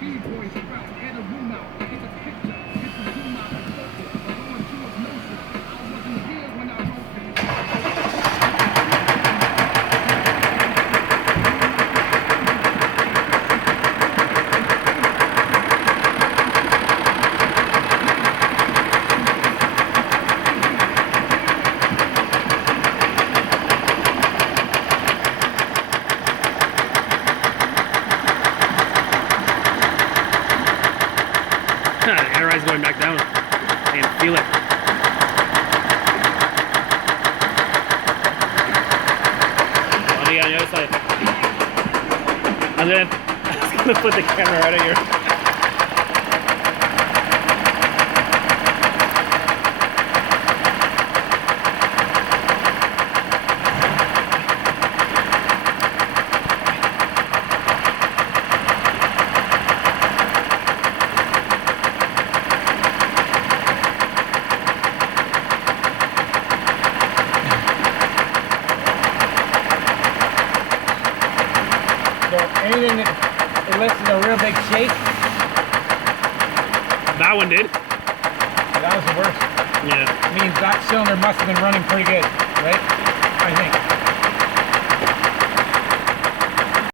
The air eye's going back down. I can feel it. On the other side. I was gonna put the camera right at your. Anything that lifts a real big shake? That one did. That was the worst. Yeah. Means that cylinder must have been running pretty good, right? I think.